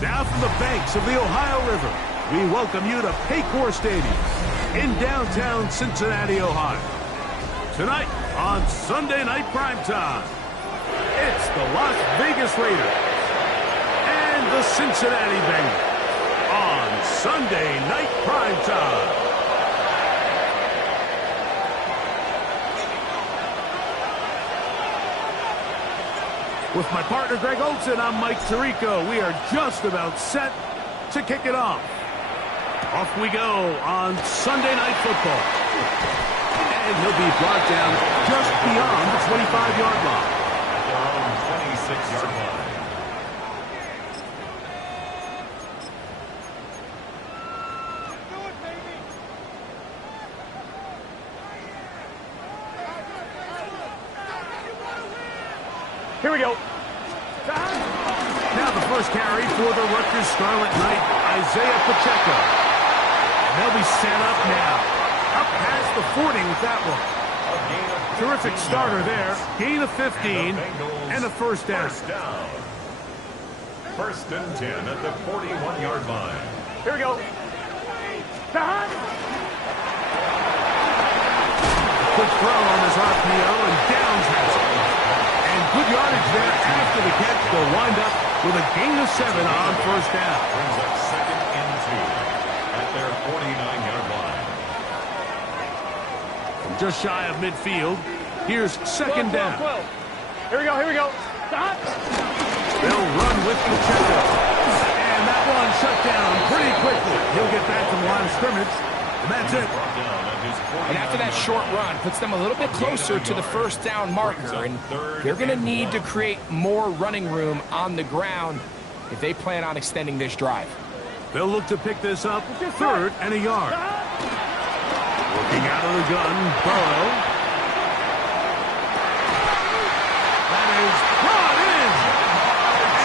Now from the banks of the Ohio River, we welcome you to Paycor Stadium in downtown Cincinnati, Ohio. Tonight on Sunday Night Primetime, it's the Las Vegas Raiders and the Cincinnati Bengals on Sunday Night Primetime. With my partner, Greg Olson, I'm Mike Tirico. We are just about set to kick it off. Off we go on Sunday Night Football. And he'll be brought down just beyond the 25-yard line. At their own 26-yard line. Here we go. Now the first carry for the Rutgers Scarlet Knight, Isaiah Pacheco. And they'll be set up now. Up past the 40 with that one. Terrific starter there. Gain of 15 and a first down. First and 10 at the 41-yard line. Here we go. Quick throw on this RPO, and Downs has it. Good yardage there after the catch. They'll wind up with a gain of 7 on first down. Brings up second and 2 at their 49-yard line. From just shy of midfield, here's second down. Here we go, here we go. Stop. They'll run with Pacheco. And that one shut down pretty quickly. He'll get back to the line of scrimmage, and that's it. And after that short run, puts them a little bit closer to the first down marker. And they're going to need to create more running room on the ground if they plan on extending this drive. They'll look to pick this up, third and a yard. Working out of the gun, Burrow. That is brought in.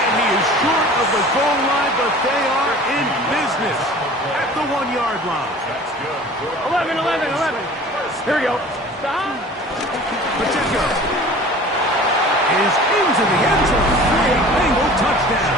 And he is short of the goal line, but they are in business at the 1-yard line. 11. Here we go. Pacheco is into the end zone for a Bengal touchdown.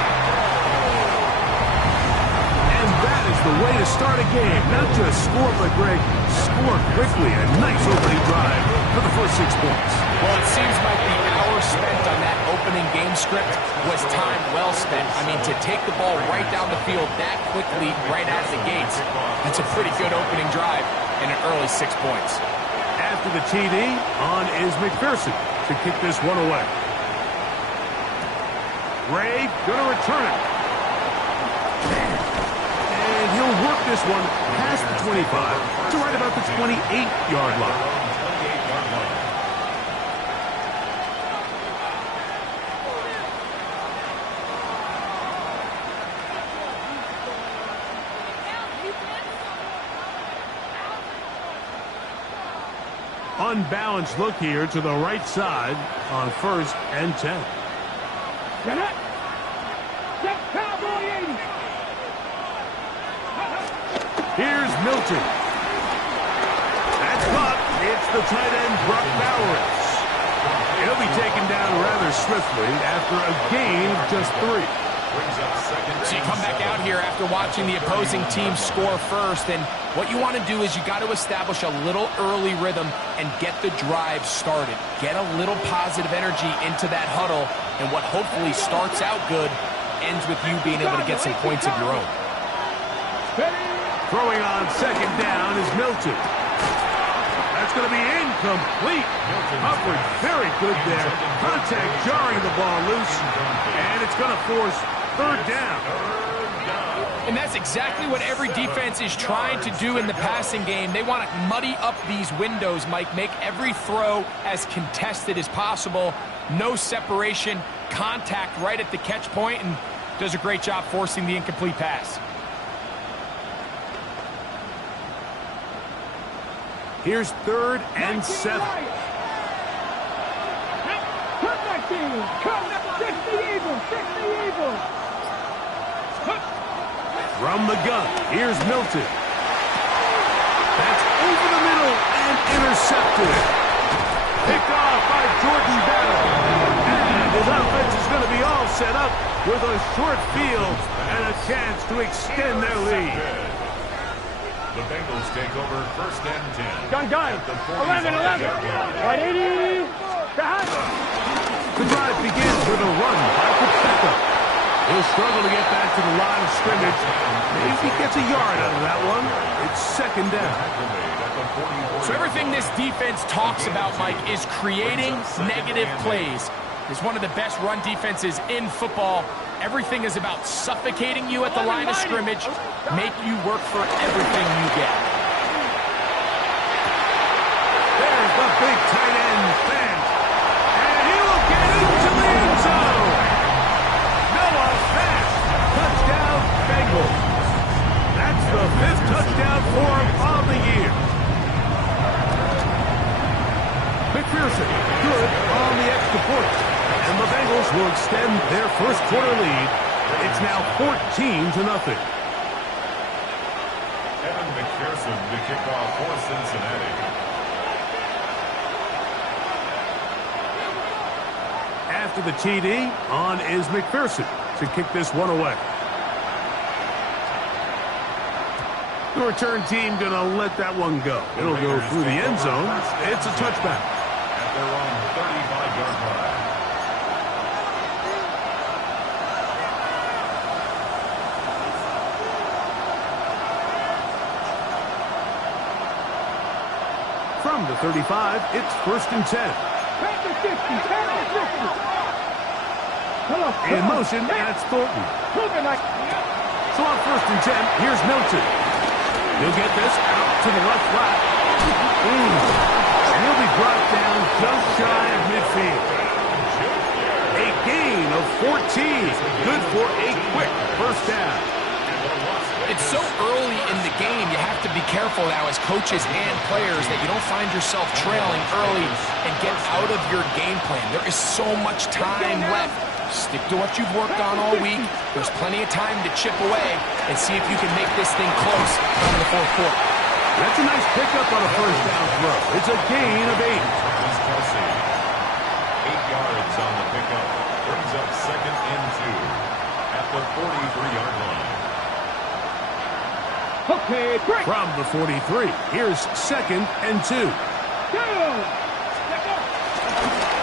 And that is the way to start a game. Not just score, but Greg, score quickly. A nice opening drive for the first 6 points. Well, it seems like the hour spent on that opening game script was time well spent. I mean, to take the ball right down the field that quickly, right out of the gates, that's a pretty good opening drive and an early 6 points. After the TD, on is McPherson to kick this one away. Ray going to return it. And he'll work this one past the 25 to right about the 28-yard line. Unbalanced look here to the right side on first and 10. Here's Milton. That's caught. It's the tight end, Brock Bowers. He'll be taken down rather swiftly after a gain of just 3. So you come back out here after watching the opposing team score first, and what you want to do is you got to establish a little early rhythm and get the drive started. Get a little positive energy into that huddle, and what hopefully starts out good ends with you being able to get some points of your own. Throwing on second down is Milton. That's going to be incomplete. Coverage very good there. Contact jarring the ball loose, and it's going to force third down. And that's exactly what every defense is trying to do in the passing game. They want to muddy up these windows, Mike, make every throw as contested as possible. No separation, contact right at the catch point, and does a great job forcing the incomplete pass. Here's 3rd and 7. From the gun, here's Milton. That's over the middle and intercepted. Picked off by Jordan Battle. And his offense is going to be all set up with a short field and a chance to extend their lead. The Bengals take over 1st and 10. Gun. 11. Right 80. The drive begins with a run by Pacheco. He'll struggle to get back to the line of scrimmage. Maybe he gets a yard out of that one. It's 2nd down. So everything this defense talks about, Mike, is creating negative plays. It's one of the best run defenses in football. Everything is about suffocating you at the line of scrimmage, make you work for everything you get. There's the big tight end bent, and he will get into the end zone. Noah Fant, touchdown Bengals. That's the 5th touchdown for him of the year. McPherson, good on the extra point. And the Bengals will extend their first quarter lead. It's now 14-0. Evan McPherson to kick off for Cincinnati. After the TD, on is McPherson to kick this one away. The return team going to let that one go. It'll go through the end zone. It's a touchback. At their own 35-yard line. From the 35, it's 1st and 10. In motion, that's Thornton. So on 1st and 10, here's Milton. He'll get this out to the left flat. And he'll be brought down just shy of midfield. A gain of 14. Good for a quick first down. It's so early in the game, you have to be careful now as coaches and players that you don't find yourself trailing early and get out of your game plan. There is so much time left. Stick to what you've worked on all week. There's plenty of time to chip away and see if you can make this thing close in the 4th quarter. That's a nice pickup on a first down throw. It's a gain of 8. 8 yards on the pickup. Brings up 2nd and 2 at the 43-yard line. Okay, break. From the 43, here's 2nd and 2.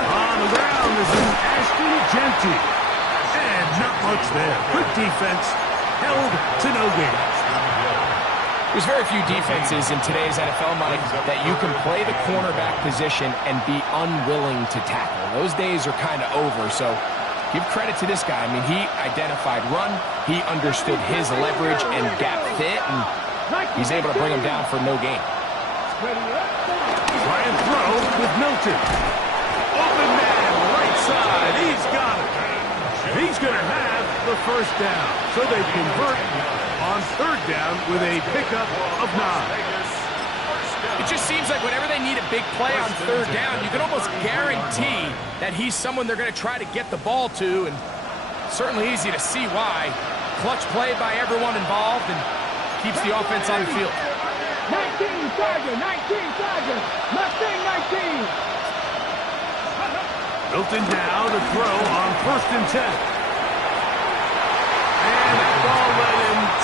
On the ground is an Ashton Genty. And not much there. Good defense. Held to no gain. There's very few defenses in today's NFL, Mike, that you can play the cornerback position and be unwilling to tackle. Those days are kind of over, so give credit to this guy. I mean, he identified run, he understood his leverage and gap fit, and he's able to bring him down for no gain. Try and throw with Milton. Open man, right side, he's got it. He's going to have the first down, so they convert on 3rd down with a pickup of 9. It just seems like whenever they need a big play on 3rd down, you can almost guarantee that he's someone they're going to try to get the ball to, and certainly easy to see why. Clutch play by everyone involved and keeps the offense on the field. 19 Tiger, Mustang 19. Milton now to throw on 1st and 10.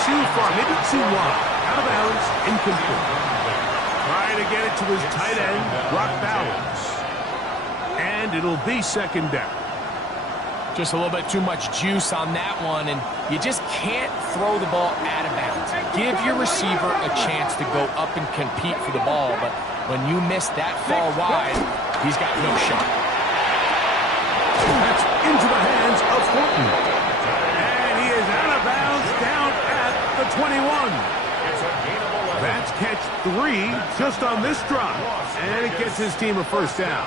too far, maybe too wide. Out of bounds, incomplete. Trying to get it to his tight end, Brock Bowers. And it'll be second down. Just a little bit too much juice on that one, and you just can't throw the ball out of bounds. Give your receiver a chance to go up and compete for the ball, but when you miss that far wide, he's got no shot. That's into the hands of Horton. And he is out of bounds down at the 21. That's catch 3 just on this drive. And it gets his team a first down.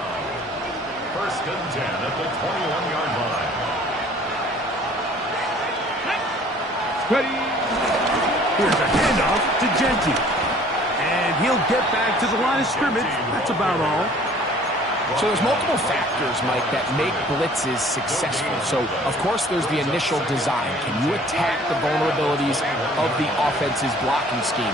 First and 10 at the 21-yard line. Ready. Here's a handoff to Genty. And he'll get back to the line of scrimmage. That's about all. So there's multiple factors, Mike, that make blitzes successful. So, of course, there's the initial design. Can you attack the vulnerabilities of the offense's blocking scheme?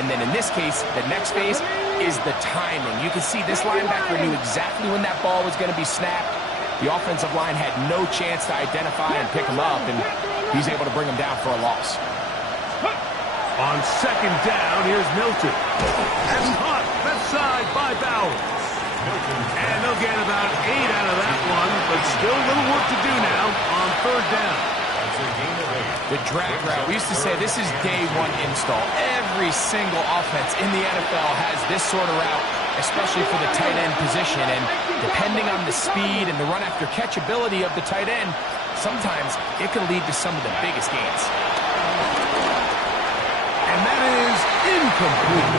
And then in this case, the next phase is the timing. You can see this linebacker knew exactly when that ball was going to be snapped. The offensive line had no chance to identify and pick him up, and he's able to bring him down for a loss. On second down, here's Milton. That's caught left side by Bowers. And they'll get about 8 out of that one, but still a little work to do now on third down. The drag route, we used to say this is day one install. Every single offense in the NFL has this sort of route, especially for the tight end position. And depending on the speed and the run after catch ability of the tight end, sometimes it can lead to some of the biggest gains. And that is incomplete.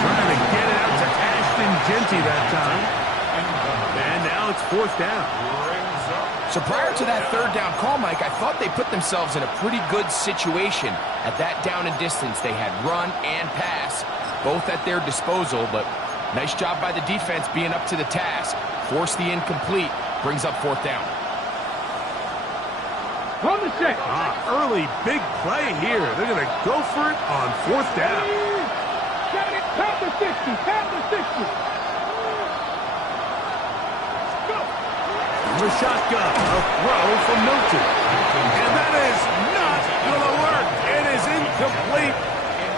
Trying to get it out to Ashton Genty that time. And now it's fourth down. So prior to that third down call, Mike, I thought they put themselves in a pretty good situation. At that down and distance, they had run and pass, both at their disposal, but nice job by the defense being up to the task. Force the incomplete, brings up fourth down. On the set. Early big play here. They're going to go for it on fourth down. Got it. Tap the 60. Tap the 60. Go. The shotgun. A throw from Milton. And that is not going to work. It is incomplete.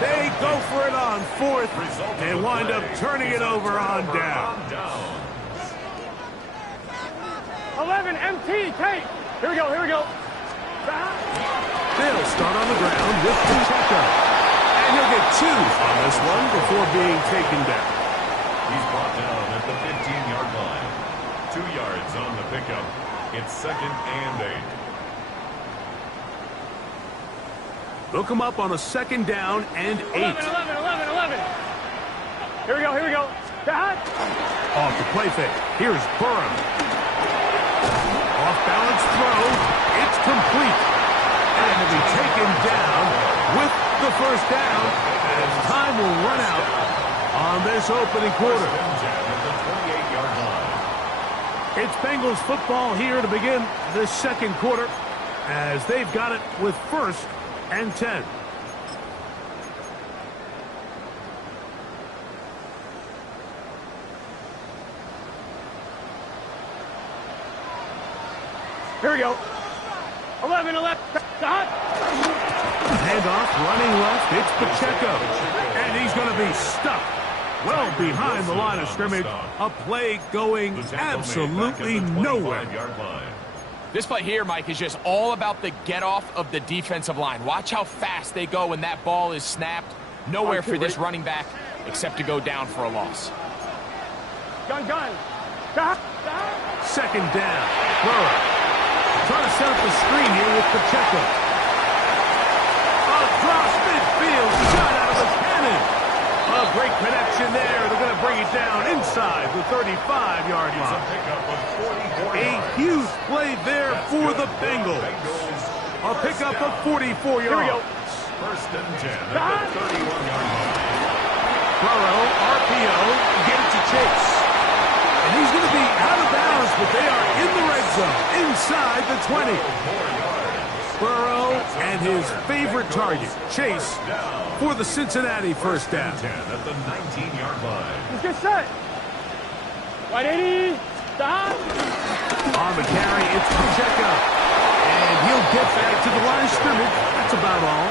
They go for it on fourth and wind up turning it over on down. 11 MT. Take. Here we go. Here we go. They'll start on the ground with Pacheco. And he'll get 2 on this one before being taken down. He's brought down at the 15-yard line. 2 yards on the pickup. It's second and 8. They'll come up on a second down and 8. 11. Here we go. Here we go. Dad. Off the play fake. Here's Burrow. Off balance throw. It's complete. And it'll be taken down with the first down as time will run out on this opening quarter. It's Bengals football here to begin this second quarter as they've got it with first and 10. Here we go. 11. Stop. Handoff, running left, it's Pacheco. And he's going to be stuck well behind the line of scrimmage. A play going absolutely nowhere. This play here, Mike, is just all about the get-off of the defensive line. Watch how fast they go when that ball is snapped. Nowhere for this running back except to go down for a loss. Gun. Stop. Second down. Burrow. Trying to set up the screen here with Pacheco. Across midfield, shot out of the cannon. A great connection there. They're going to bring it down inside the 35-yard line. A huge play there for the Bengals. A pickup of 44 yards. Here we go. First and 10 at the 31-yard line. Burrow, RPO, get it to Chase. And he's going to be out of bounds, but they are in the red zone, inside the 20. Burrow and his favorite target, Chase, for the Cincinnati first down. 10 at the 19-yard line. Let's get set. 180. Stop. On the carry, it's Pacheco. And he'll get back to the line of scrimmage. That's about all.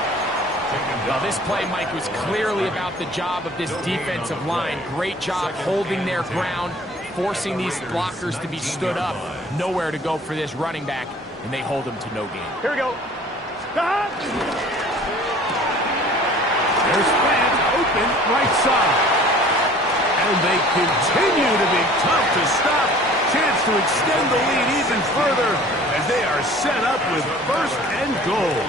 Well, this play, Mike, was clearly about the job of this defensive line. Great job holding their ground, forcing these blockers to be stood up. Nowhere to go for this running back, and they hold him to no gain. Here we go. Stop! There's fans open right side. And they continue to be tough to stop. Chance to extend the lead even further as they are set up with 1st and goal.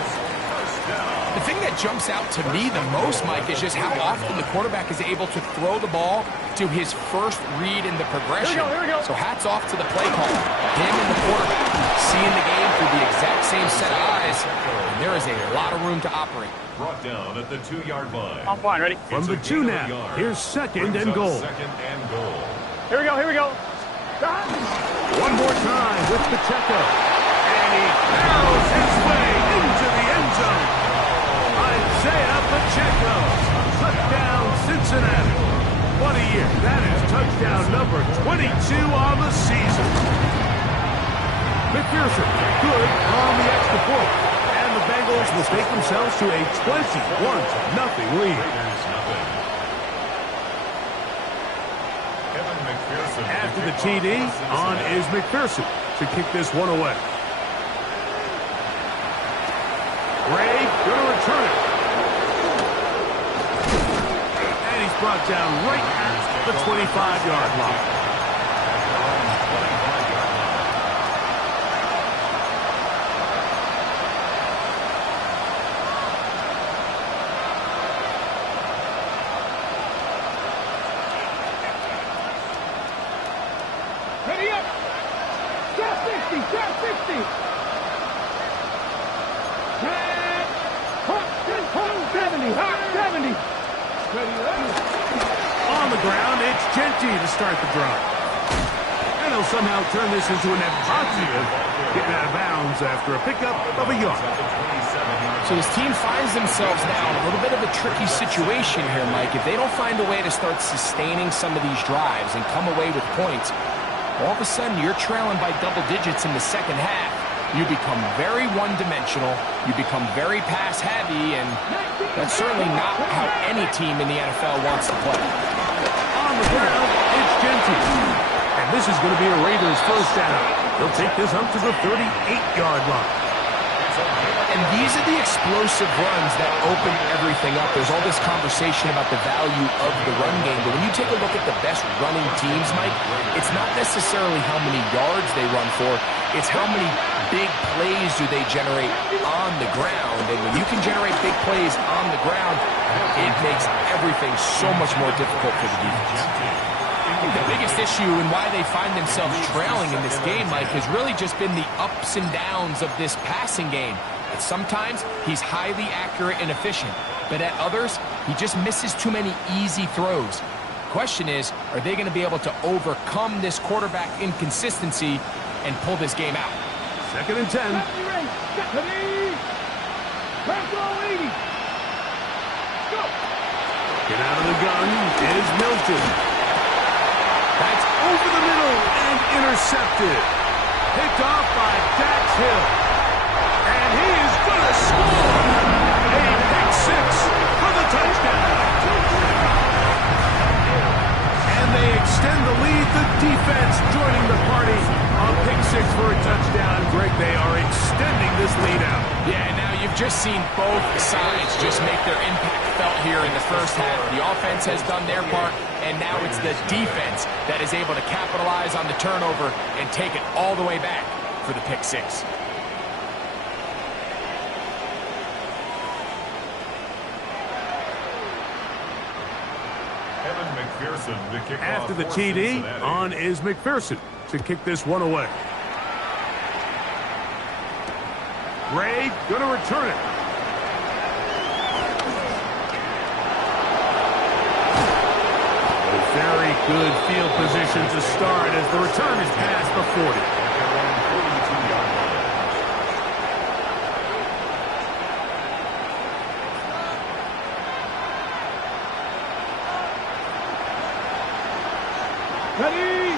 The thing that jumps out to me the most, Mike, is just how often the quarterback is able to throw the ball to his first read in the progression. Here we go. So hats off to the play caller. Him and the quarterback seeing the game through the exact same set of eyes. And there is a lot of room to operate. Brought down at the 2-yard line. I'm fine, ready? From the 2 now, here's 2nd and goal. 2nd and goal. Here we go, here we go. Stop! One more time with Pacheco. And he barrels his way into the end zone. Isaiah Pacheco. Touchdown, Cincinnati. What a year. That is touchdown number 22 on the season. McPherson, good on the extra point. And the Bengals will take themselves to a 21-0 lead. After the TD, on is McPherson to kick this one away. Gray going to return it. And he's brought down right at the 25-yard line. Ready up! Shot 60! Shot 60! 70! Hot 70! Ready up! On the ground, it's Genty to start the drive. And he'll somehow turn this into a net positive, getting out of bounds after a pickup of a yard. So this team finds themselves now in a little bit of a tricky situation here, Mike. If they don't find a way to start sustaining some of these drives and come away with points, all of a sudden you're trailing by double digits in the second half. You become very one-dimensional, you become very pass-heavy, and that's certainly not how any team in the NFL wants to play. On the ground, it's Genty. And this is going to be a Raiders first down. They'll take this up to the 38-yard line. And these are the explosive runs that open everything up. There's all this conversation about the value of the run game, but when you take a look at the best running teams, Mike, it's not necessarily how many yards they run for, it's how many big plays do they generate on the ground. And when you can generate big plays on the ground, it makes everything so much more difficult for the defense. I think the biggest issue and why they find themselves trailing in this game, Mike, has really just been the ups and downs of this passing game. And sometimes he's highly accurate and efficient, but at others, he just misses too many easy throws. The question is, are they going to be able to overcome this quarterback inconsistency and pull this game out? 2nd and 10. Get out of the gun is Milton. That's over the middle and intercepted. Picked off by Dax Hill. And he is going to score. A pick six for the touchdown. And they extend the lead. The defense joining the party on pick six for a touchdown. Greg, they are extending this lead out. Yeah, now you've just seen both sides just make their impact felt here in the first half. The offense has done their part, and now it's the defense that is able to capitalize on the turnover and take it all the way back for the pick six. After the TD, on is McPherson to kick this one away. Gray going to return it. A very good field position to start as the return is past the 40. Ready?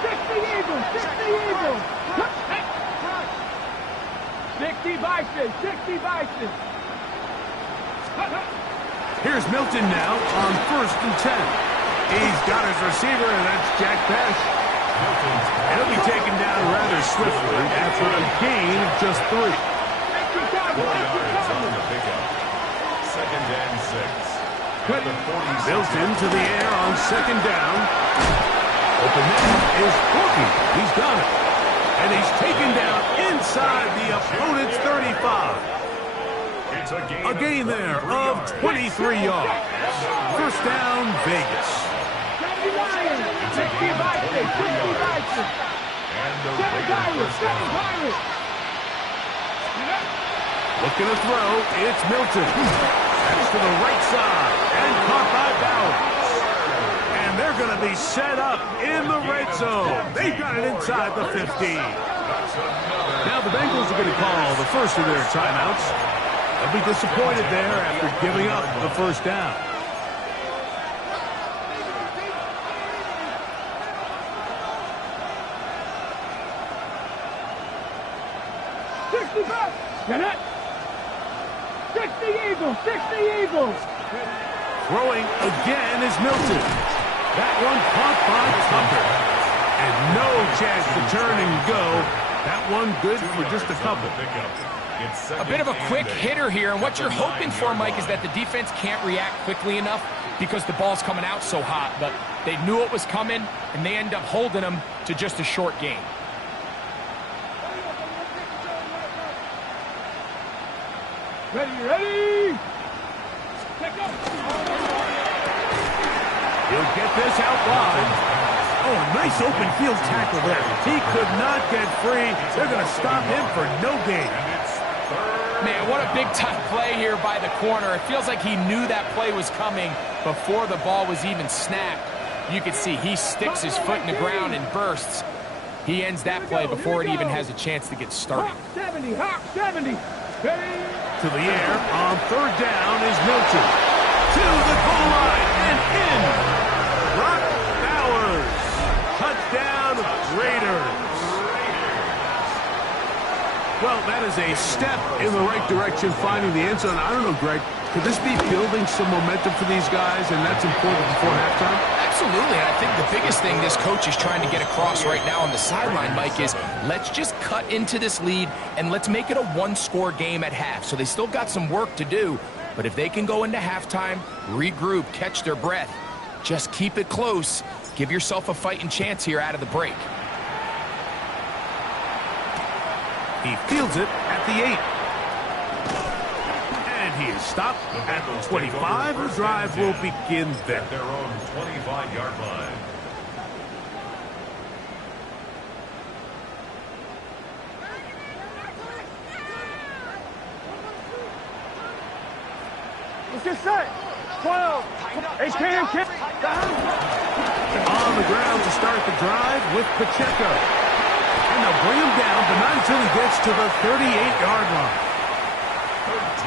60 Eagles! 60 Eagles! 60 Bison! 60 Bison! Here's Milton now on 1st and 10. He's got his receiver, and that's Jack Bash. He'll be taken down rather swiftly after a gain of just 3. 4 yards on the pickup. 2nd and 6. Milton to the air on 2nd down. Open man is Corky. He's got it. And he's taken down inside the opponent's 35. It's A gain there of 23 yards. 1st down, Vegas. It's a gain of 23 yards. And the Raiders 1st down. Looking to throw, it's Milton. That's to the right side and caught by Bowers. And they're going to be set up in the red zone. They've got it inside the 15. Now the Bengals are going to call the first of their timeouts. They'll be disappointed there after giving up the 1st down. Get it? 60 Eagles! 60 Eagles! Throwing again is Milton. That one caught by Tucker. And no chance to turn and go. That one good for just a couple. A bit of a quick hitter here, and what you're hoping for, Mike, is that the defense can't react quickly enough because the ball's coming out so hot. But they knew it was coming, and they end up holding them to just a short gain. Ready? He'll get this out wide. Oh, a nice open field tackle there. He could not get free. They're going to stop him for no gain. Man, what a big-time play here by the corner. It feels like he knew that play was coming before the ball was even snapped. You can see he sticks his foot in the ground and bursts. He ends that play before it even has a chance to get started. 70, Hawk 70. Ready? To the air on 3rd down is Milton. To the goal line and in. Brock Bowers. Touchdown, Raiders. Well, that is a step in the right direction, finding the end zone. I don't know, Greg, could this be building some momentum for these guys, and that's important before halftime? Absolutely, and I think the biggest thing this coach is trying to get across right now on the sideline, Mike, is let's just cut into this lead, and let's make it a one-score game at half. So they still got some work to do, but if they can go into halftime, regroup, catch their breath, just keep it close, give yourself a fighting chance here out of the break. He fields it at the 8. And he is stopped at the 25. The drive will begin there. At their own 25-yard line. It's just set. 12. They can't kick. On the ground to start the drive with Pacheco. And they'll bring him down, but not until he gets to the 38-yard line.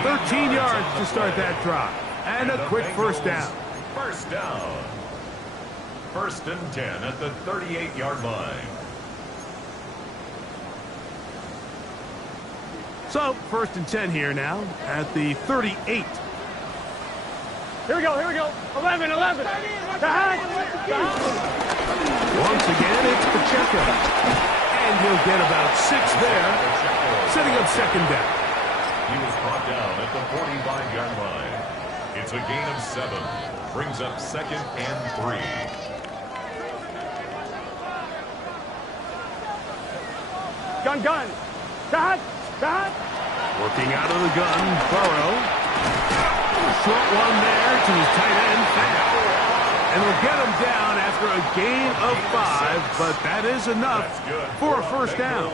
13 yards to start that drive. And a quick 1st down. 1st down. 1st and 10 at the 38-yard line. So, 1st and 10 here now at the 38. Here we go. 11. Once again, it's Pacheco. And he'll get about 6 there, setting up 2nd down. He was brought down at the 45-yard line. It's a gain of 7. Brings up 2nd and 3. Gun. Dot. Working out of the gun, Burrow. Short one there to his tight end, Fab. And they'll get him down after a gain of 5, but that is enough for a 1st down.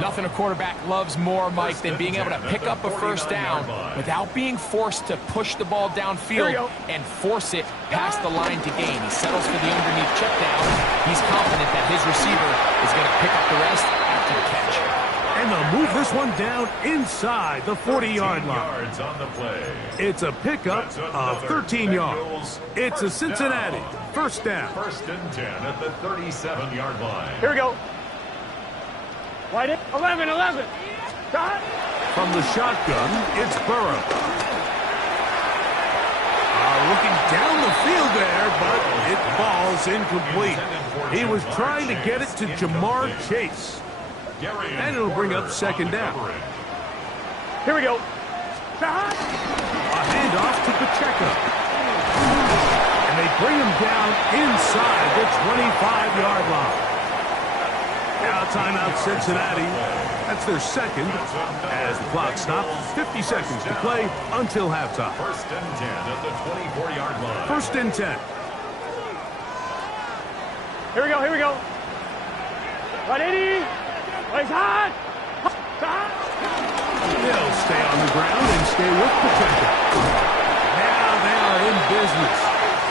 Nothing a quarterback loves more, Mike, than being able to pick up a 1st down without being forced to push the ball downfield and force it past the line to gain. He settles for the underneath check down. He's confident that his receiver is going to pick up the rest after the catch. And they'll move this one down inside the 40-yard line. Yards on the play. It's a pickup of 13 yards. It's a Cincinnati 1st down. 1st and 10 at the 37-yard line. Here we go. Wide it. 11. Dot. From the shotgun, it's Burrow. looking down the field there, but it falls incomplete. He was trying to get it to Jamar Chase. And it'll bring up second down. Here we go. A handoff to Pacheco. And they bring him down inside the 25-yard line. Now timeout Cincinnati. That's their second as the clock stops. 50 seconds to play until halftime. First and 10 at the 24-yard line. First and 10. Here we go, here we go. 180. Place hot. They'll stay on the ground and stay with Pacheco. Now they are in business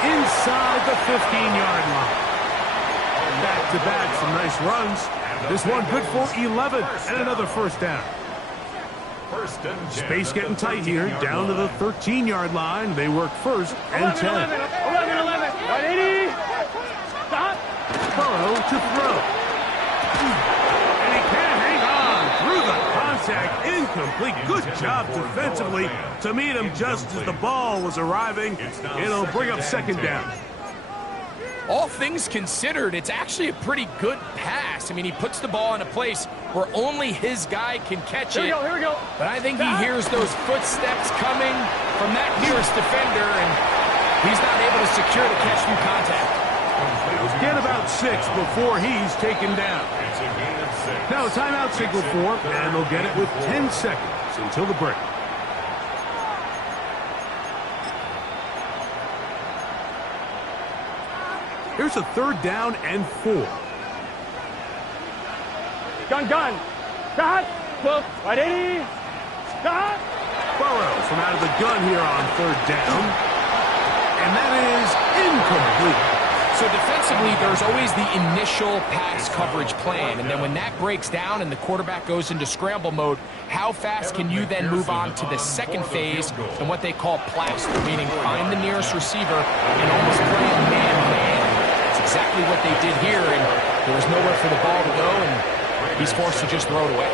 inside the 15-yard line. Back-to-back, some nice runs. This one good for 11 and another first down. Space getting tight here, down to the 13-yard line. They work first and 10. 11. 180. Stop. Burrow to throw. And he can't hang on through the contact. Incomplete. Good job defensively to meet him just as the ball was arriving. It'll bring up second down. All things considered, it's actually a pretty good pass. I mean, he puts the ball in a place where only his guy can catch it. Here we go. But I think he hears those footsteps coming from that nearest defender, and he's not able to secure the catch through contact. Get about 6 before he's taken down. Now a timeout signal for, and they'll get it with 10 seconds until the break. Here's a third down and 4. Gun. Stop. 180. Stop. Burrow from out of the gun here on third down. And that is incomplete. So defensively, there's always the initial pass coverage plan, and then when that breaks down and the quarterback goes into scramble mode, how fast can you then move on to the second phase and what they call plaster, meaning find the nearest receiver and almost play a man-to-man. That's exactly what they did here, and there was nowhere for the ball to go, and he's forced to just throw it away.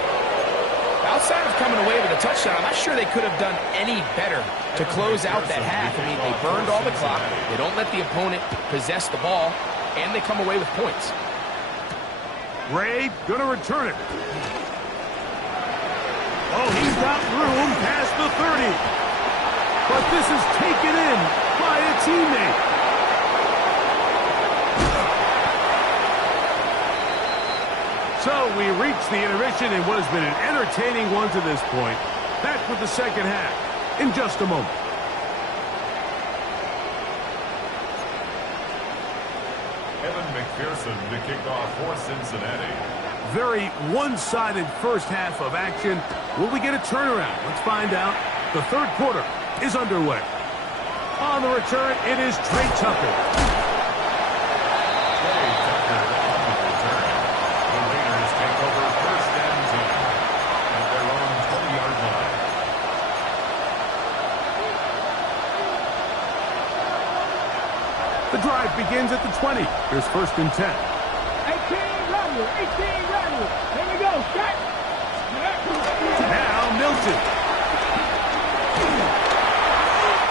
Outside of coming away with a touchdown, I'm not sure they could have done any better to close out that half. I mean, they burned all the clock, they don't let the opponent possess the ball, and they come away with points. Ray gonna return it. Oh, he's got room past the 30. But this is taken in by a teammate. So we reach the intermission in what has been an entertaining one to this point. Back with the second half in just a moment. Evan McPherson to kick off for Cincinnati. Very one-sided first half of action. Will we get a turnaround? Let's find out. The third quarter is underway. On the return, it is Trey Tucker. The drive begins at the 20. Here's first and 10. 18 run. Here we go. Shot. Now Milton.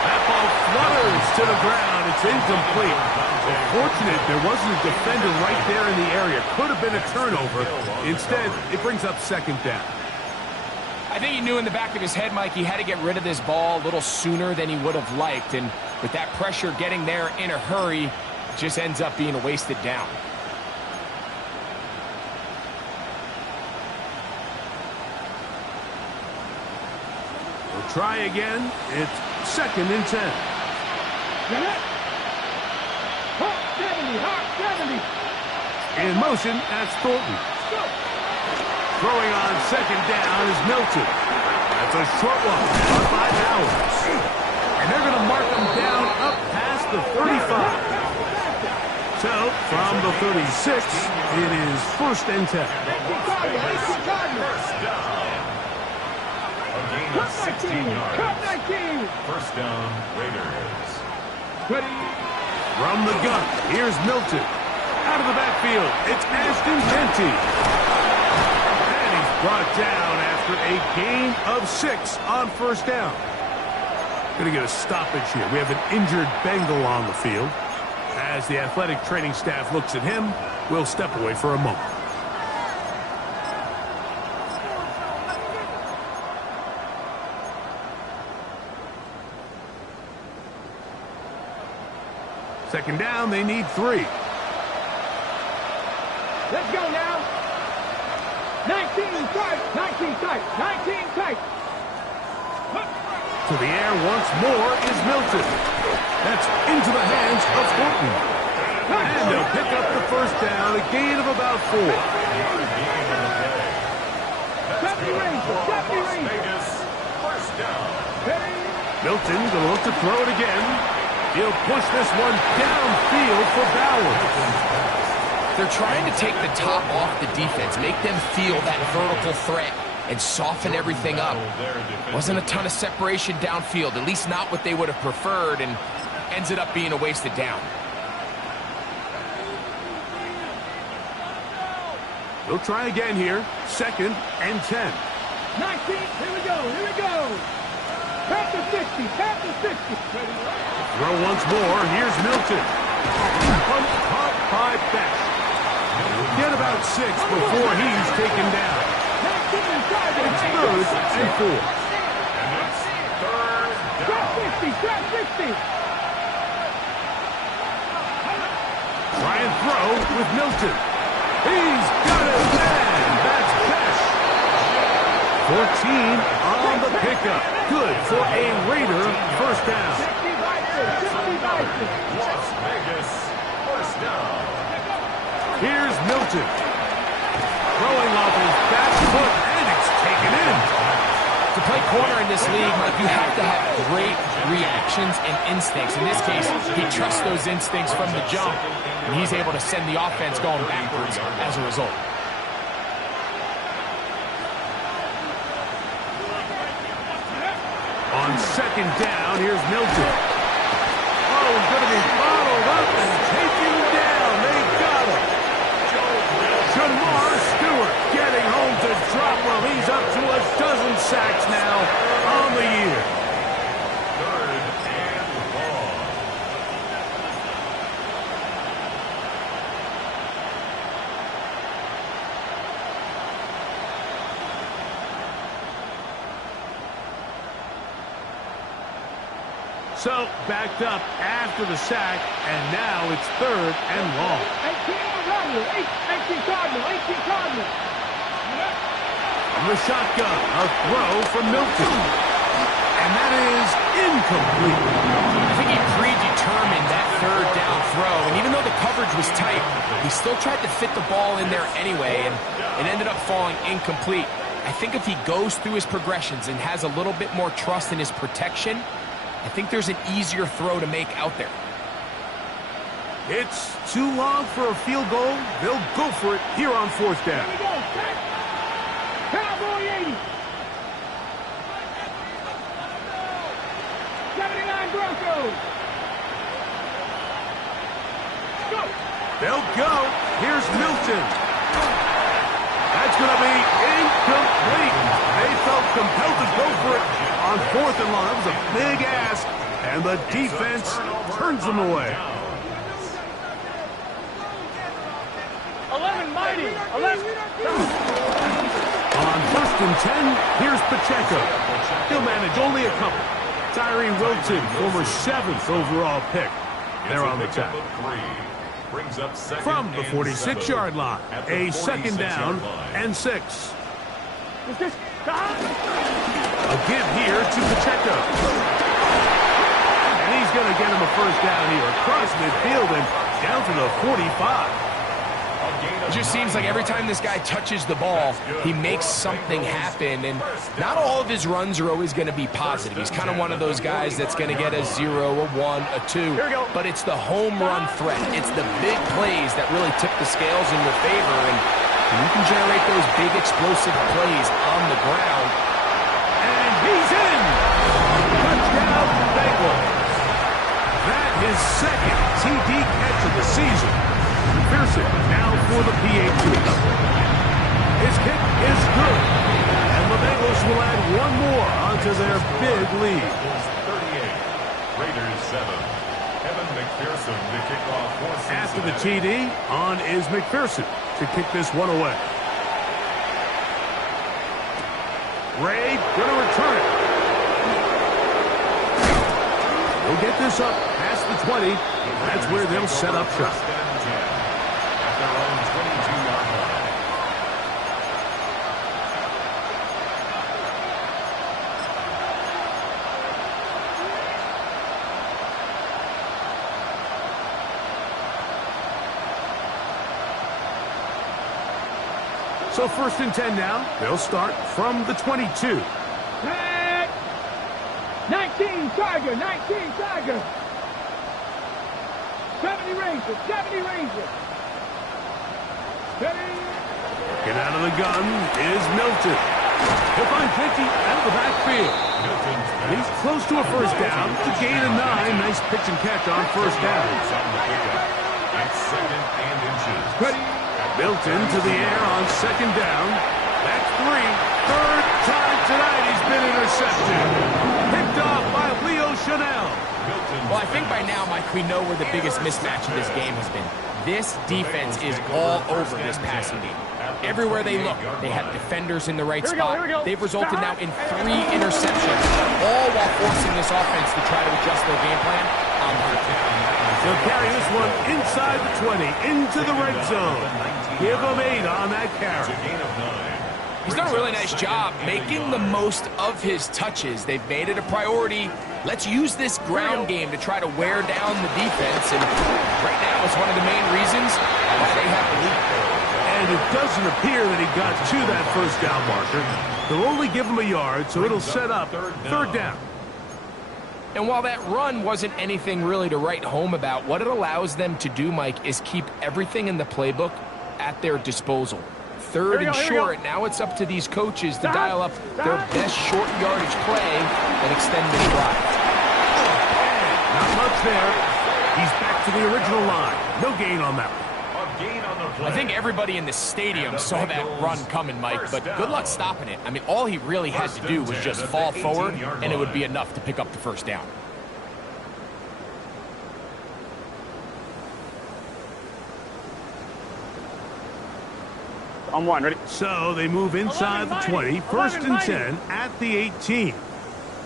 That ball flutters to the ground. It's incomplete. Fortunate there wasn't a defender right there in the area. Could have been a turnover. Instead, it brings up second down. I think he knew in the back of his head, Mike, he had to get rid of this ball a little sooner than he would have liked. And with that pressure getting there in a hurry, it just ends up being a wasted down. We'll try again. It's second and 10. In motion, that's Thornton. Throwing on second down is Milton. That's a short one by Bowers. And they're going to mark him down up past the 35. So, from the 36, it is first and 10. First down. A gain of 16 yards. First down, Raiders. From the gun, here's Milton. Out of the backfield, it's Ashton Jeanty. Brought down after a gain of 6 on first down. Going to get a stoppage here. We have an injured Bengal on the field. As the athletic training staff looks at him, we'll step away for a moment. Second down, they need 3. Let's go now. 19 tight, 19 tight, 19 tight. To the air once more is Milton. That's into the hands of Horton. And they'll pick up the first down, a gain of about 4. Milton going to look to throw it again. He'll push this one downfield for Bauer. They're trying to take the top off the defense, make them feel that vertical threat, and soften everything up. Wasn't a ton of separation downfield, at least not what they would have preferred, and ends it up being a wasted down. They'll try again here. 2nd and 10. 19, here we go, here we go. Past the 60, past the 60. Throw once more, here's Milton. Punt caught by Beck. Get about 6 before he's taken down. It's 3rd and 4. And it's 3rd down. Trap 60. Try and throw with Milton. He's got it, man. That's Besh. 14 on the pickup. Good for a Raider first down. Las Vegas, first down. Here's Milton. Throwing off his back foot, and it's taken in. To play corner in this league, Mike, you have to have great reactions and instincts. In this case, he trusts those instincts from the jump, and he's able to send the offense going backwards as a result. On 2nd down, here's Milton. Oh, he's going to be bottled up and taken down. They got him. Jamar Stewart getting home to drop while he's up to a dozen sacks now on the year. 3rd and long. So, backed up after the sack, and now it's 3rd and long. 18 Cardinal. From the shotgun, a throw from Milton. And that is incomplete. I think he predetermined that 3rd down throw, and even though the coverage was tight, he still tried to fit the ball in there anyway, and it ended up falling incomplete. I think if he goes through his progressions and has a little bit more trust in his protection, I think there's an easier throw to make out there. It's too long for a field goal. They'll go for it here on 4th down. Here we go. Cowboy 80. 79 Broncos. Go. They'll go. Here's Milton. That's going to be incomplete. They felt compelled to go for it on 4th and long. That was a big ask, and the defense turns them away. 11 mighty. 11. On 1st and 10, here's Pacheco. He'll manage only a couple. Tyree Wilton, former 7th overall pick. They're on the tackle. Brings up From the 46-yard line, a 2nd down and 6. Is this stop? A give here to Pacheco. And he's going to get him a first down here across midfield and down to the 45. It just seems like every time this guy touches the ball, he makes something happen, and not all of his runs are always going to be positive. He's kind of one of those guys that's going to get a 0, a 1, a 2, but it's the home run threat. It's the big plays that really tip the scales in your favor, and you can generate those big explosive plays on the ground. And he's in! Touchdown, Bengals. That is 2nd TD catch of the season. Pearson now for the PAT. His kick is good. And the Bengals will add one more onto their big lead. Raiders 7. Evan McPherson to kick off for Cincinnati. After the TD, on is McPherson to kick this one away. Ray going to return it. We'll get this up past the 20. That's where they'll set up shop. First and 10 at their own 22-yard line. So first and 10 now. They'll start from the 22. 19 Tiger, 19 Tiger. 70 Ranger, 70 Ranger. 70. Get out of the gun is Milton. He'll find 50 out of the backfield. He's close to a first down. To gain a 9. Nice pitch and catch on first down. It's second and inches. Milton to the air on second down. That's 3. Third time tonight he's been intercepted. Picked off by Leo Chanel. Well, I think by now, Mike, we know where the biggest mismatch in this game has been. This defense is all over this passing game. Everywhere they look, they have defenders in the right spot. They've resulted now in 3 interceptions, all while forcing this offense to try to adjust their game plan on the They'll carry this one inside the 20, into the red zone. Give them 8 on that carry. He's done a really nice job making the most of his touches. They've made it a priority. Let's use this ground game to try to wear down the defense. And right now, it's one of the main reasons why they have the lead. And it doesn't appear that he got to that first down marker. They'll only give him a yard, so it'll set up third down. And while that run wasn't anything really to write home about, what it allows them to do, Mike, is keep everything in the playbook at their disposal. Third and short, now it's up to these coaches to dial up their best short yardage play and extend the drive. Not much there. He's back to the original line. No gain on that one. I think everybody in the stadium saw that run coming, Mike, but good luck stopping it. I mean, all he really had to do was just fall forward, and it would be enough to pick up the first down. On one, ready? So they move inside the 20, first and 10 at the 18.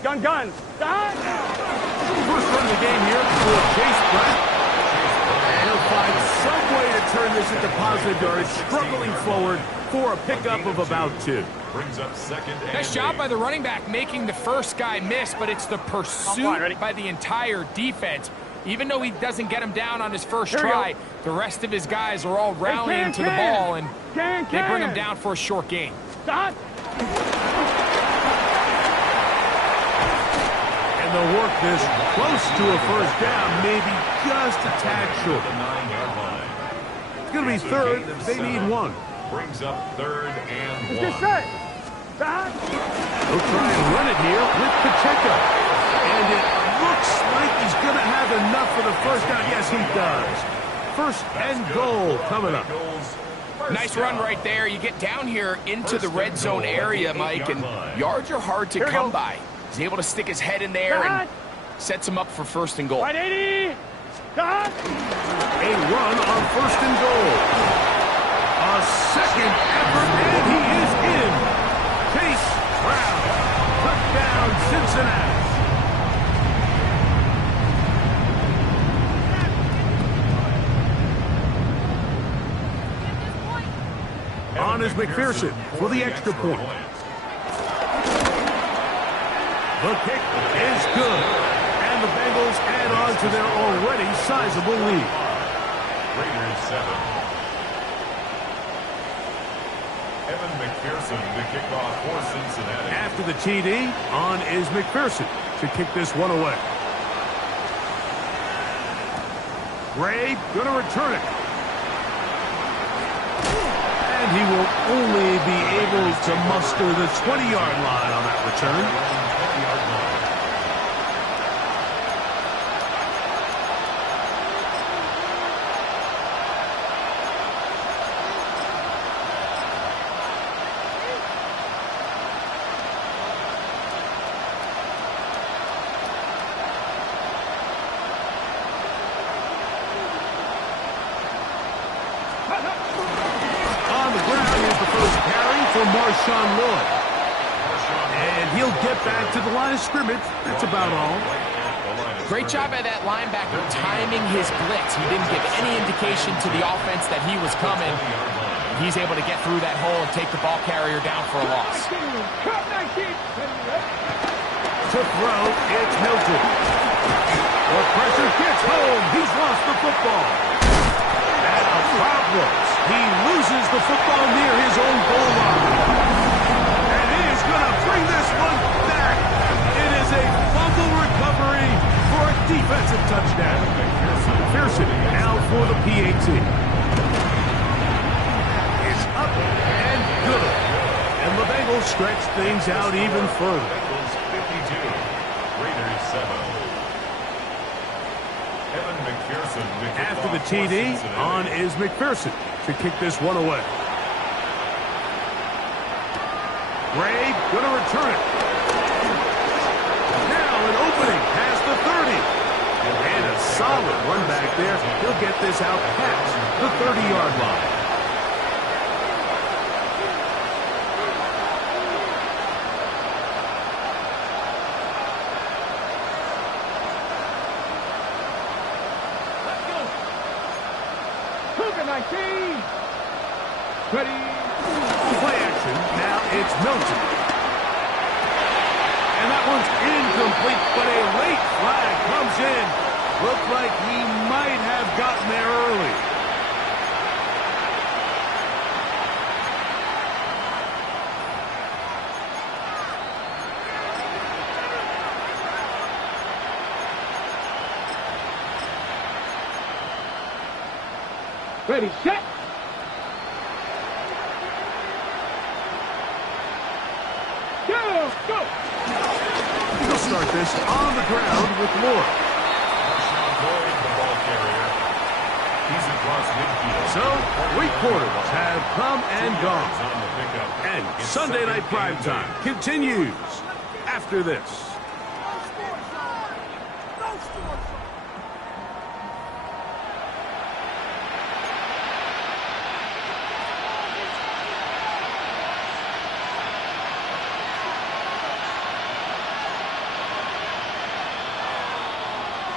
Gun. First run of the game here for Chase Brett. And he'll find some way to turn this into positive yardage, struggling forward for a pickup of about 2. Brings up second and Nice job by the running back making the first guy miss, but it's the pursuit by the entire defense. Even though he doesn't get him down on his first try, the rest of his guys are all rallying to the ball, and they bring him down for a short gain. Stop. And they'll work this close to a first down, maybe just a tad short. the 9-yard line. It's going to be third. They need 1. Brings up third and 1. Get set. Stop. They'll try and run it here with Pacheco. And it looks like he's going to have enough for the first down. Yes, he does. First and goal coming up. Nice run right there. You get down here into the red zone area, Mike, and yards are hard to come by. He's able to stick his head in there and sets him up for first and goal. 180. Stop. A run on first and goal. A second effort, and he is in. Chase Brown took down Cincinnati. On is McPherson for the extra point. The kick is good. And the Bengals add on to their already sizable lead. Raiders 7. Evan McPherson to kick off for Cincinnati. After the TD, on is McPherson to kick this one away. Gray going to return it. And he will only be able to muster the 20-yard line on that return. for Marshawn Lloyd. And he'll get back to the line of scrimmage. That's about all. Great job by that linebacker timing his blitz. He didn't give any indication to the offense that he was coming. He's able to get through that hole and take the ball carrier down for a loss. To throw, it's Milton. The pressure gets home. He's lost the football. Now problems. He loses the football near his own goal line. And he is going to bring this one back. It is a fumble recovery for a defensive touchdown. McPherson now for the PAT. It's up and good. And the Bengals stretch things out even further. Bengals 52, Raiders 7. Evan McPherson After the TD, on is McPherson to kick this one away. Gray going to return it. Now an opening past the 30. And a solid run back there. He'll get this out past the 30-yard line. Ready. Play action. Now it's Milton. And that one's incomplete, but a late flag comes in. Looked like he might have gotten there early. Ready, set. Go! He'll start this on the ground with Moore. Lloyd, the ball carrier. He's across midfield. So, 3 quarters have come and gone. On the pickup. And It's Sunday Night second and Primetime continues after this.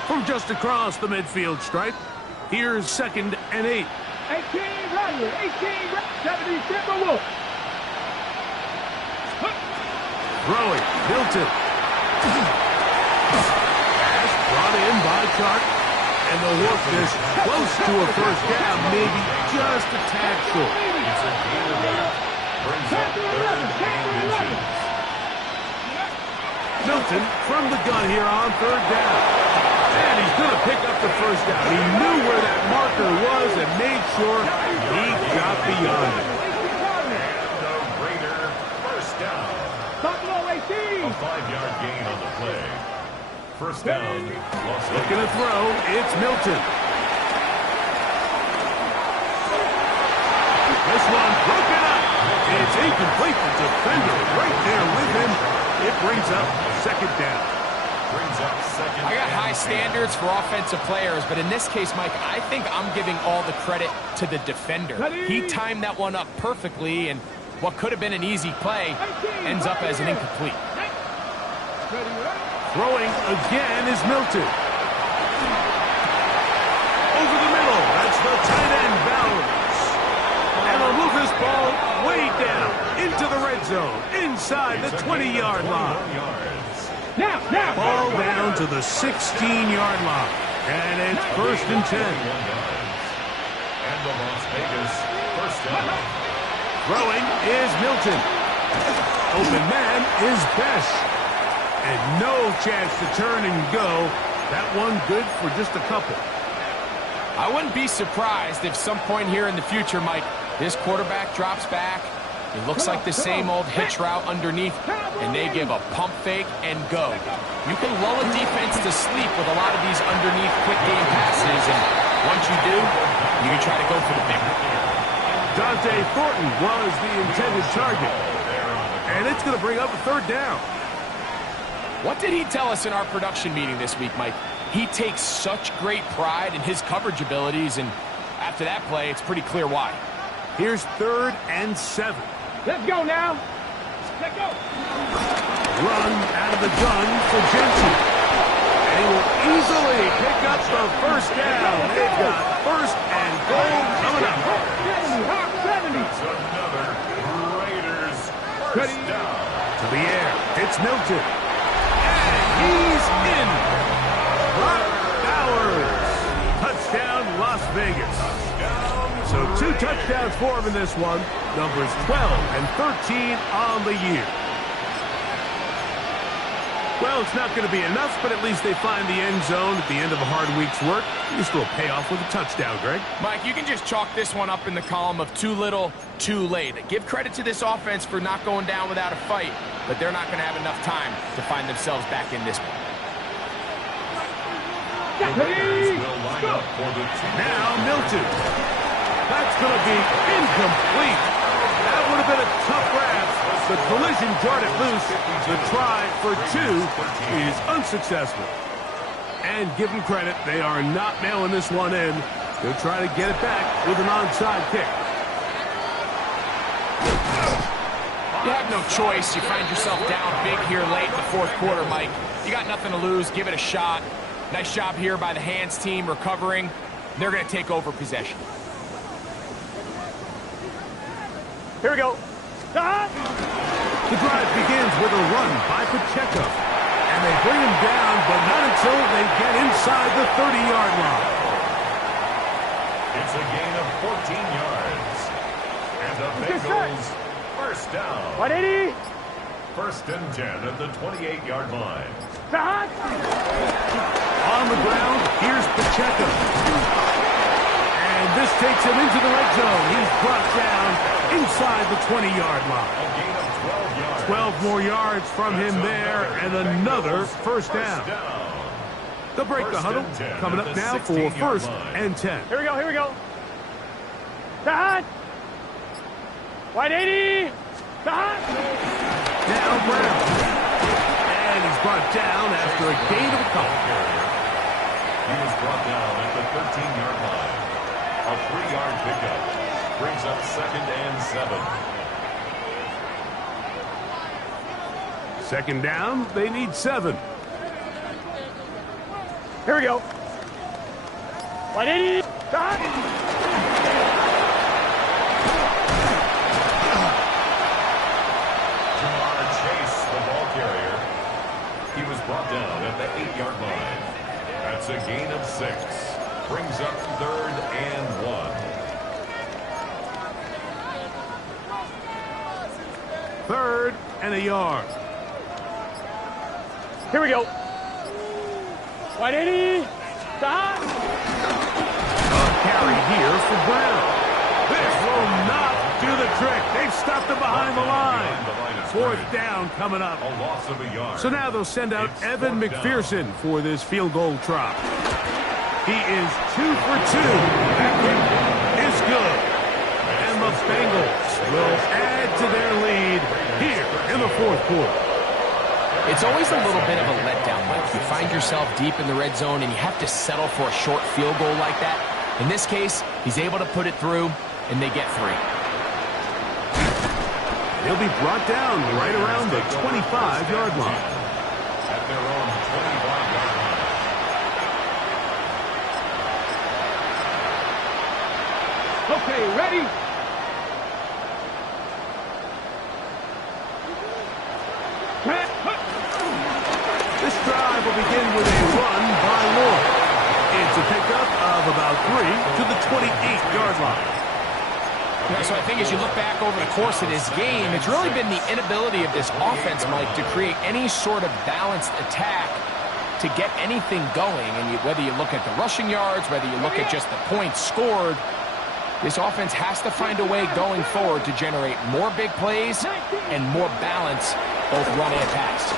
From just across the midfield stripe, here's 2nd and 8. 18 Rattler, 70 Timberwolf. Throwing, Milton. Pass brought in by Chark. And they'll work this close to a first down, maybe just a tad short. It's a gain of 8. Brings up 3rd and inches. Milton from the gun here on 3rd down. And he's going to pick up the first down. He knew where that marker was and made sure he got beyond it. And the Raider first down. Buffalo 18. A 5-yard gain on the play. First down, Los Looking to throw, it's Milton. This one broken up. It's incomplete. The defender right there with him. It brings up 2nd down. Brings up 2nd. I got high standards for offensive players, but in this case, Mike, I think I'm giving all the credit to the defender. He timed that one up perfectly, and what could have been an easy play ends up as an incomplete. Throwing again is Milton. Over the middle. That's the tight end, Bowers. And they'll move this ball way down into the red zone, inside the 20-yard line. Now. Ball down to the 16-yard line. And it's 1st and 10. And the Las Vegas first down. Throwing is Milton. Open man is Besh. And no chance to turn and go. That one good for just a couple. I wouldn't be surprised if some point here in the future, Mike, this quarterback drops back. It looks like the same old hitch route underneath, and they give a pump fake and go. You can lull a defense to sleep with a lot of these underneath quick game passes, and once you do, you can try to go for the big one. Dante Thornton was the intended target. And it's going to bring up a 3rd down. What did he tell us in our production meeting this week, Mike? He takes such great pride in his coverage abilities, and after that play, it's pretty clear why. Here's 3rd and 7. Let's go now. Let's go. Run out of the gun for Jensen. And he will easily pick up the first down. They've got first and goal coming up. 70, Hawk 70. It's another Raiders first down. To the air. It's Milton. And he's in. Brock Bowers. Touchdown, Las Vegas. So 2 touchdowns for him in this one. Numbers 12 and 13 on the year. Well, it's not going to be enough, but at least they find the end zone at the end of a hard week's work. You still pay off with a touchdown, Greg. Mike, you can just chalk this one up in the column of too little, too late. Give credit to this offense for not going down without a fight, but they're not going to have enough time to find themselves back in this one. Now Milton. That's going to be incomplete. That would have been a tough grab. The collision jarred it loose. The try for 2 is unsuccessful. And give them credit, they are not mailing this one in. They'll try to get it back with an onside kick. You have no choice. You find yourself down big here late in the fourth quarter, Mike. You got nothing to lose. Give it a shot. Nice job here by the hands team recovering. They're going to take over possession. Here we go. The drive begins with a run by Pacheco. And they bring him down, but not until they get inside the 30-yard line. It's a gain of 14 yards. And the Bengals first down. 180. First and 10 at the 28-yard line. On the ground, here's Pacheco. And this takes him into the red zone. He's brought down inside the 20-yard line. A gain of 12 yards. 12 more yards from him there, and another first down. They'll break the huddle. Coming up now for first and 10. Here we go, here we go. Side. 180. Side. Now Brown. And he's brought down after a gain of a couple. He was brought down at the 13-yard line. A 3-yard pickup brings up second and 7. Second down, they need 7. Here we go. 180. Side. He was brought down at the 8-yard line. That's a gain of 6. Brings up third and 1. Third and a yard. Here we go. 180. Stop. A carry here for Brown. This will not do the trick. They've stopped him behind the line. Fourth down coming up. A loss of a yard. So now they'll send out Evan McPherson for this field goal try. He is 2 for 2. That kick is good. And the Bengals will add to their lead here in the fourth quarter. It's always a little bit of a letdown, Mike. You find yourself deep in the red zone and you have to settle for a short field goal like that. In this case, he's able to put it through, and they get 3. He'll be brought down right around the 25-yard line. At their own 25-yard line. Okay, ready? This drive will begin with a run by Lloyd. It's a pickup of about 3 to the 28-yard line. Yeah, so I think as you look back over the course of this game, it's really been the inability of this offense, Mike, to create any sort of balanced attack to get anything going. And whether you look at the rushing yards, whether you look at just the points scored, this offense has to find a way going forward to generate more big plays and more balance, both run and pass.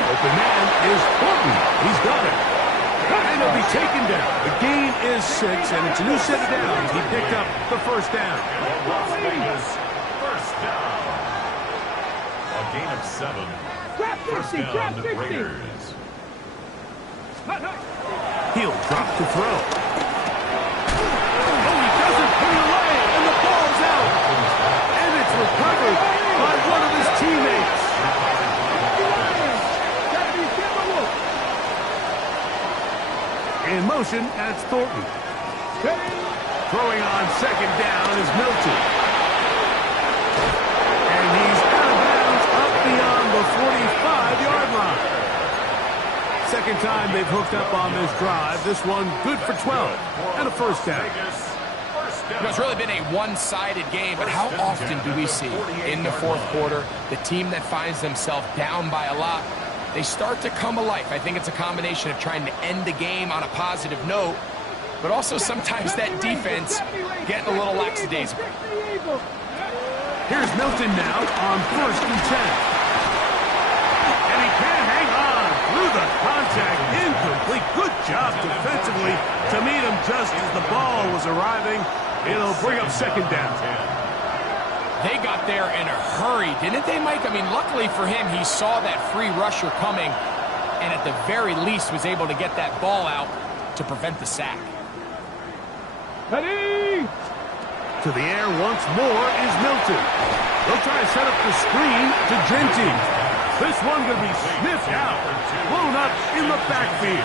Open man is Horton. He's got it. And he'll be taken down. The gain is 6, and it's a new set of downs. He picked up the first down. Las Vegas, first down. A gain of 7. First down to the Raiders. He'll drop to throw. Oh, he doesn't put it away, and the ball's out. it's Thornton. Throwing on second down is Milton. And he's out of bounds up beyond the 45-yard line. Second time they've hooked up on this drive. This one good for 12 and a first down. It's really been a one-sided game, but how often do we see in the fourth quarter the team that finds themselves down by a lot, they start to come alive. I think it's a combination of trying to end the game on a positive note, but also sometimes that defense getting a little lackadaisical. Here's Milton now on 1st and 10. And he can't hang on through the contact. Incomplete. Good job defensively to meet him just as the ball was arriving. It'll bring up second down. They got there in a hurry, didn't they, Mike? I mean, luckily for him, he saw that free rusher coming and at the very least was able to get that ball out to prevent the sack. Ready? To the air once more is Milton. They'll try to set up the screen to Genty. This one going to be sniffed out, blown up in the backfield.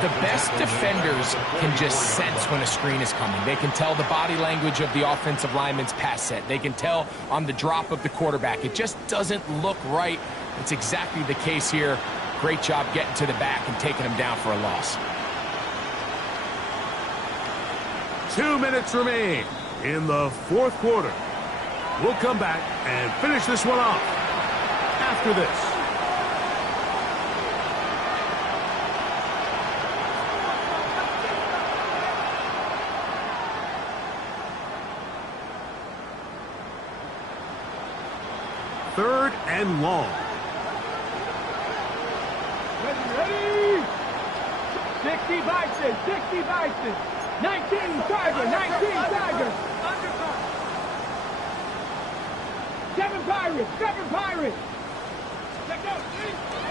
The best defenders can just sense when a screen is coming. They can tell the body language of the offensive lineman's pass set. They can tell on the drop of the quarterback. It just doesn't look right. It's exactly the case here. Great job getting to the back and taking him down for a loss. 2 minutes remain in the fourth quarter. We'll come back and finish this one off after this. Third and long. Ready? 60 Bison, 60 Bison. 19 Tiger, 19 Tiger. 7 Pirates, 7 Pirates.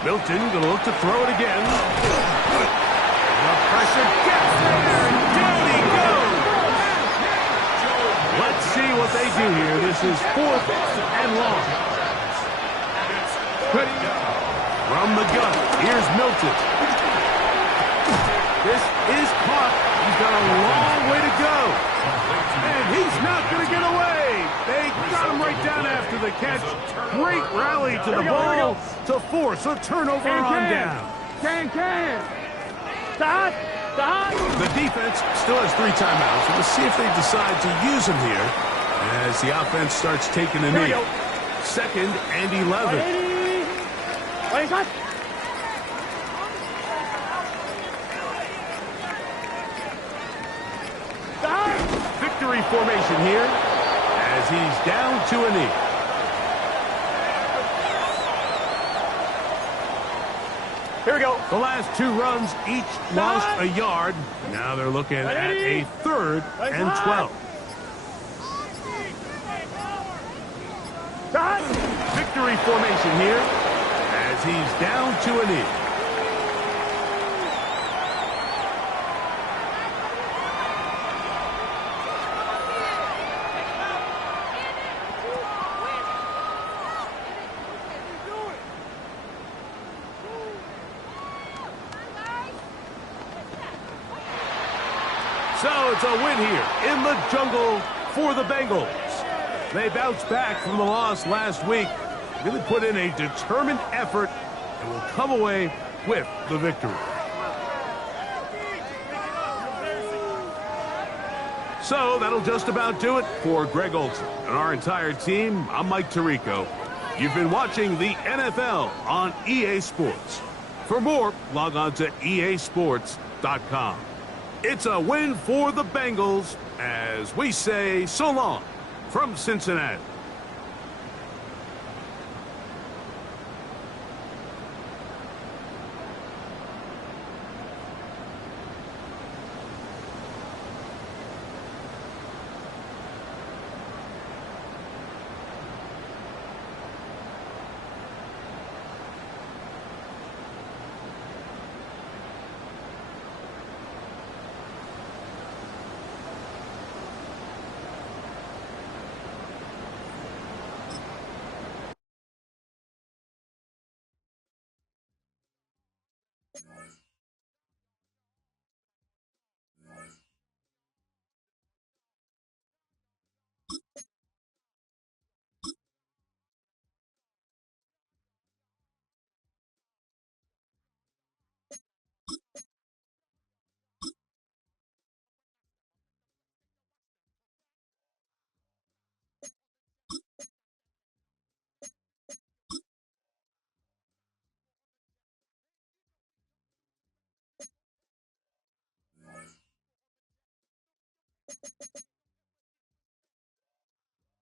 Milton going to look to throw it again. The pressure gets there, and down he goes. Let's see what they do here. This is 4th and long. From the gun, here's Milton. This is caught. He's got a long way to go. And he's not going to get away. They got him right down after the catch. Great rally to the ball to force a turnover on down. Can. Stop. The defense still has 3 timeouts. We'll see if they decide to use them here as the offense starts taking a knee. 2nd and 11. Victory formation here as he's down to a knee. Here we go. The last 2 runs each lost a yard. Now they're looking at a 3rd and 12. Victory formation here as he's down to a knee. So it's a win here in the jungle for the Bengals. They bounced back from the loss last week, really put in a determined effort, and will come away with the victory. So that'll just about do it for Greg Olson and our entire team. I'm Mike Tirico. You've been watching the NFL on EA Sports. For more, log on to easports.com. It's a win for the Bengals as we say so long from Cincinnati.